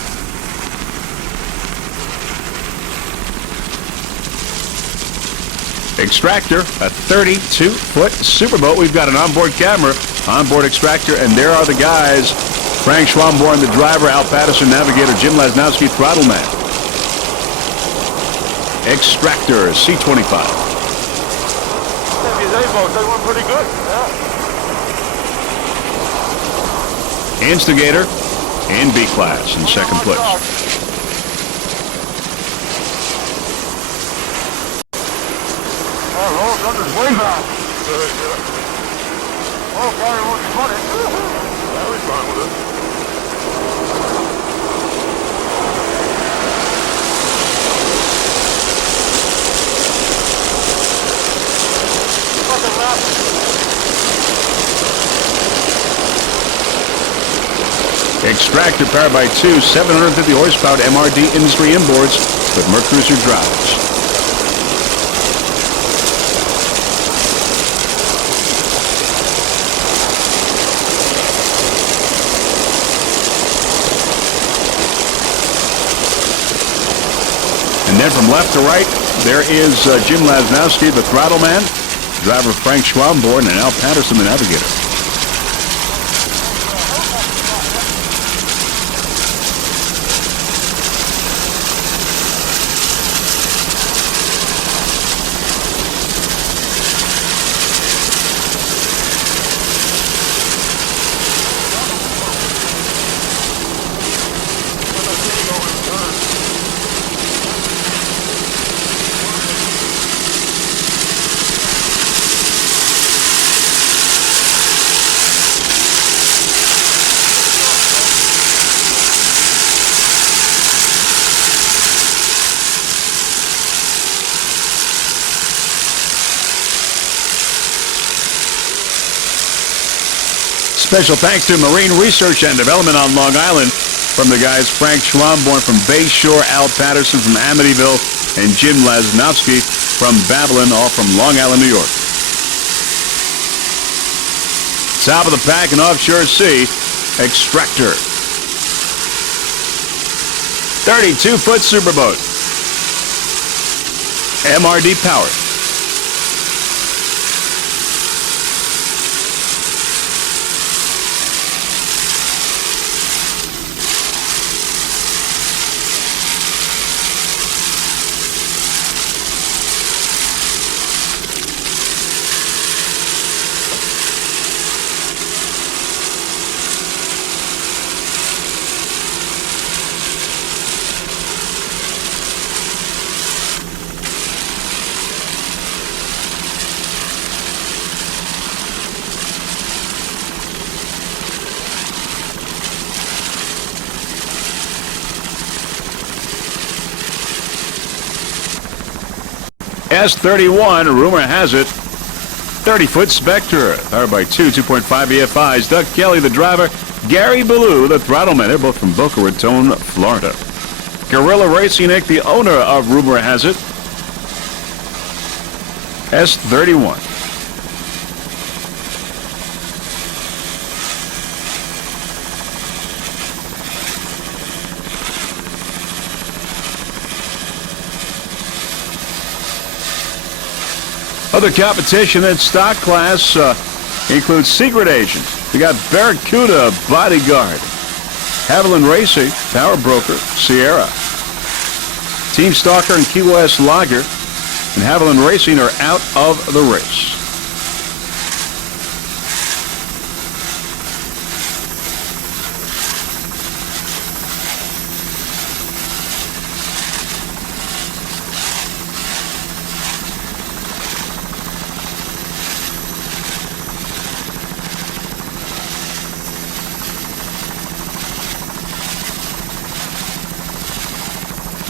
Extractor, a 32-foot superboat. We've got an onboard camera, onboard Extractor, and there are the guys. Frank Schwamborn, the driver, Al Patterson, navigator, Jim Lasnowski, throttle man. Extractor, C25. These A-boats, they went pretty good. Yeah. Instigator in B class in second place. Way back. Oh, Barry looks funny. Barry's fine with it. Fucking massive. Extractor powered by two 750 horsepower MRD industry inboards with Mercruiser drives. And then from left to right, there is Jim Lasnowski, the throttle man, driver Frank Schwamborn, and Al Patterson, the navigator. Special thanks to Marine Research and Development on Long Island from the guys Frank Schwamborn from Bayshore, Al Patterson from Amityville, and Jim Lasnowski from Babylon, all from Long Island, New York. Top of the pack in Offshore C, Extractor. 32-foot superboat. MRD powered. S31, rumor has it, 30-foot Spectre, powered by two 2.5 EFIs. Doug Kelly, the driver. Gary Ballou, the throttle man. They're both from Boca Raton, Florida. Gorilla Racing Inc., the owner of rumor has it, S31. Other competition in stock class includes Secret Agent. We got Barracuda Bodyguard, Haviland Racing, Power Broker, Sierra, Team Stalker and Key West Lager, and Haviland Racing are out of the race.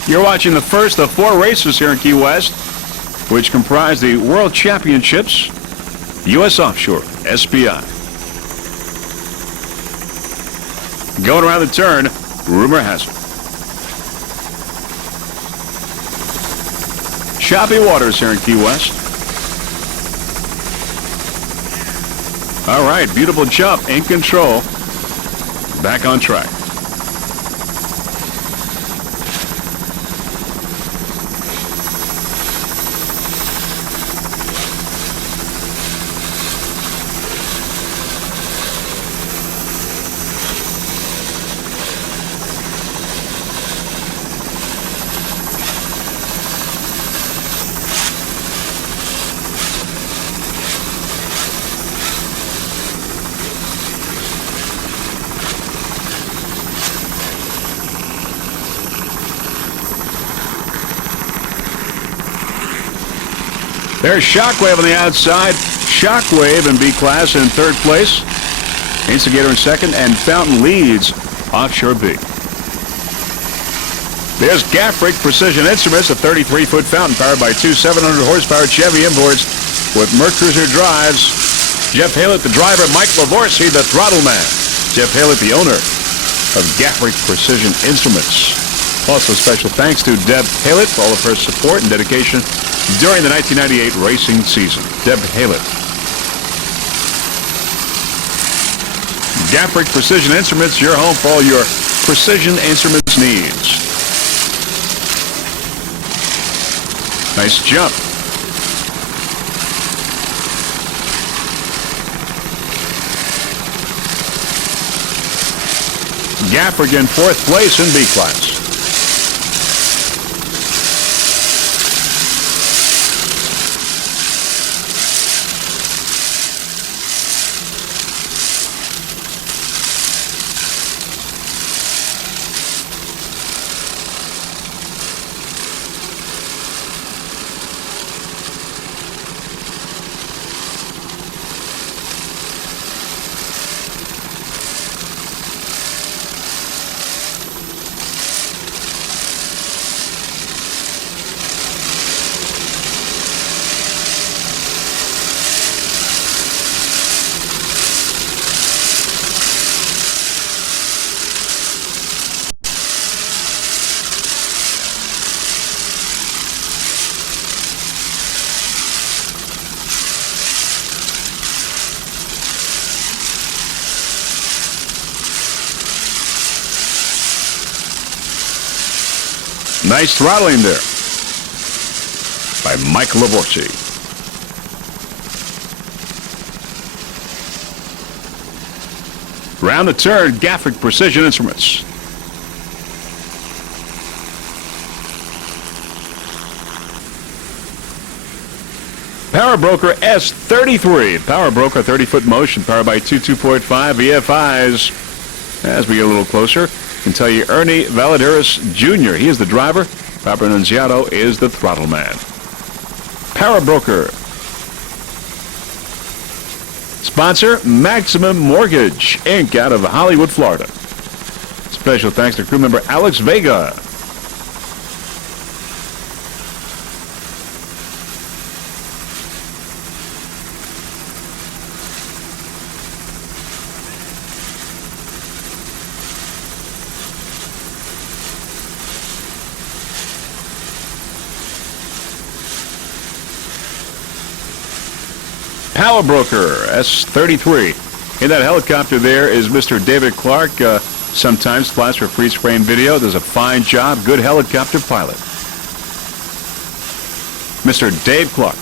You're watching the first of four races here in Key West, which comprise the World Championships, U.S. Offshore, SPI. Going around the turn, rumor has it. Choppy waters here in Key West. All right, beautiful jump, in control, back on track. There's Shockwave on the outside. Shockwave in B class in third place. Instigator in second, and Fountain leads Offshore B. There's Gaffrick Precision Instruments, a 33-foot fountain powered by two 700-horsepower Chevy inboards with Mercruiser drives. Jeff Haylett, the driver. Mike Lavorsi, the throttle man. Jeff Haylett, the owner of Gaffrick Precision Instruments. Also, special thanks to Deb Haylett for all of her support and dedication during the 1998 racing season. Deb Haylett. Gaffrick Precision Instruments, your home for all your precision instruments needs. Nice jump. Gaffrick in fourth place in B class. Nice throttling there by Mike Lavorsi. Round the turn, Gaffrick Precision Instruments. Power Broker S33. Power Broker 30-foot motion powered by two 2.5 EFIs. As we get a little closer, I can tell you Ernie Valadares Jr. He is the driver. Papa Annunziato is the throttle man. Power Broker. Sponsor, Maximum Mortgage, Inc. out of Hollywood, Florida. Special thanks to crew member Alex Vega. Powerbroker S-33. In that helicopter there is Mr. David Clark, sometimes flies for freeze frame video. Does a fine job. Good helicopter pilot. Mr. Dave Clark.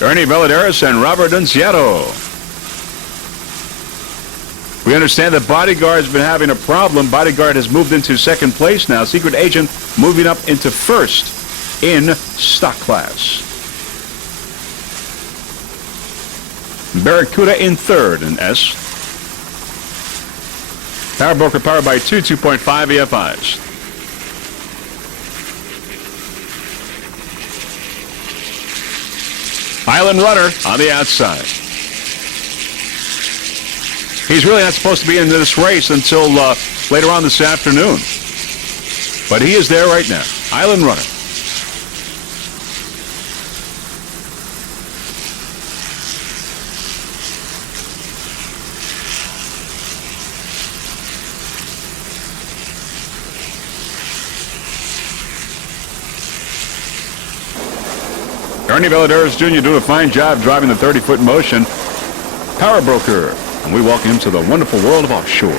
Ernie Valadares and Robert Nunziato. We understand that Bodyguard has been having a problem. Bodyguard has moved into second place now. Secret Agent moving up into first in stock class. Barracuda in third in S. Powerbroker powered by 2.5 EFIs. Island Runner on the outside. He's really not supposed to be in this race until later on this afternoon. But he is there right now. Island Runner. Ernie Valadares Jr. doing a fine job driving the 30-foot motion. Powerbroker. And we welcome him to the wonderful world of offshore.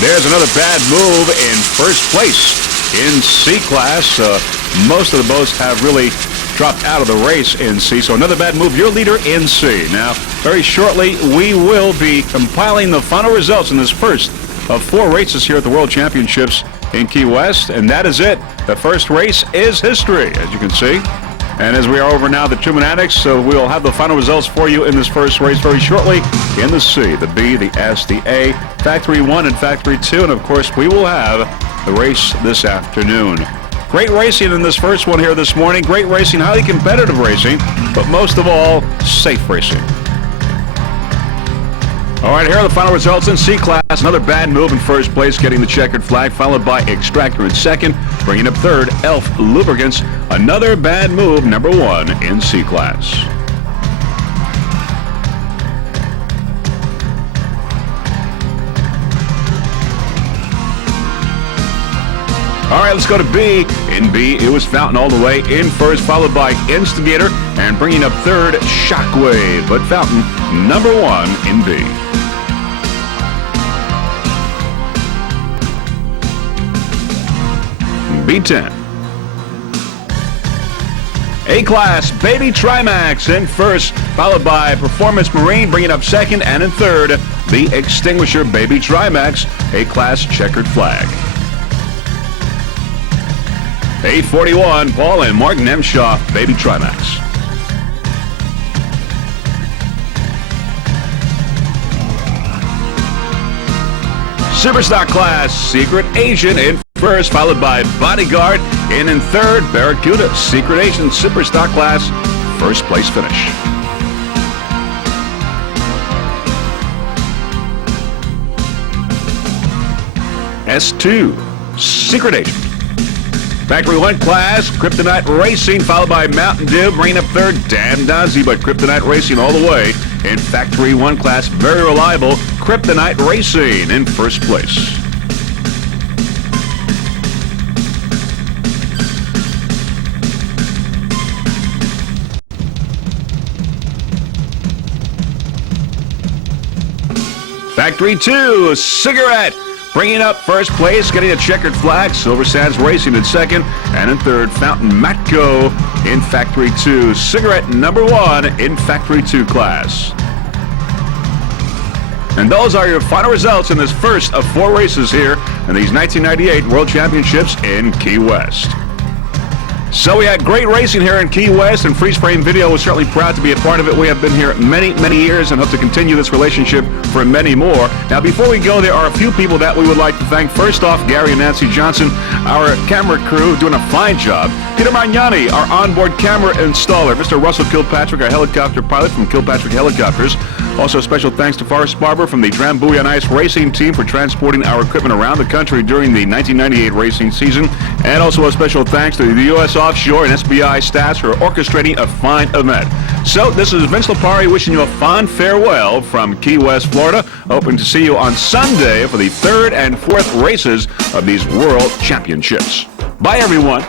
There's another bad move in first place in C class. Most of the boats have really dropped out of the race in C, so another bad move. Your leader in C. Now, very shortly, we will be compiling the final results in this first of 4 races here at the World Championships in Key West, and that is it. The first race is history, as you can see. And as we are over now, the Truman Annex, so we'll have the final results for you in this first race very shortly in the C, the B, the S, the A, Factory 1 and Factory 2, and of course we will have the race this afternoon. Great racing in this first one here this morning. Great racing, highly competitive racing, but most of all, safe racing. All right, here are the final results in C class. Another bad move in first place, getting the checkered flag, followed by Extractor in second. Bringing up third, Elf Lubricants. Another bad move, number 1 in C class. All right, let's go to B. In B, it was Fountain all the way in first, followed by Instigator, and bringing up third, Shockwave. But Fountain, number 1 in B. B10. A-Class, Baby Trimax in first, followed by Performance Marine, bringing up second, and in third, the Extinguisher Baby Trimax, A-Class checkered flag. A41, Paul and Mark Nemshoff, Baby Trimax. Superstock class, Secret Agent in first, followed by Bodyguard, and in third, Barracuda, Secret Agent, Superstock class, first place finish. S2, Secret Agent. Factory 1 class, Kryptonite Racing, followed by Mountain Dew, bringing up third, Damn Dazzy, but Kryptonite Racing all the way. In Factory 1 class, very reliable, Kryptonite Racing in first place. Factory 2, Cigarette. Bringing up first place, getting a checkered flag, Silver Sands Racing in second, and in third, Fountain Matco in Factory 2. Cigarette number 1 in Factory 2 class. And those are your final results in this first of 4 races here in these 1998 World Championships in Key West. So we had great racing here in Key West, and Freeze Frame Video was certainly proud to be a part of it. We have been here many, many years and hope to continue this relationship for many more. Now, before we go, there are a few people that we would like to thank. First off, Gary and Nancy Johnson, our camera crew, doing a fine job. Peter Magnani, our onboard camera installer. Mr. Russell Kilpatrick, our helicopter pilot from Kilpatrick Helicopters. Also, special thanks to Forrest Barber from the Drambuie on Ice racing team for transporting our equipment around the country during the 1998 racing season. And also a special thanks to the U.S. Offshore and SBI staffs for orchestrating a fine event. So, this is Vince Lipari wishing you a fond farewell from Key West, Florida. Hoping to see you on Sunday for the third and fourth races of these World Championships. Bye, everyone.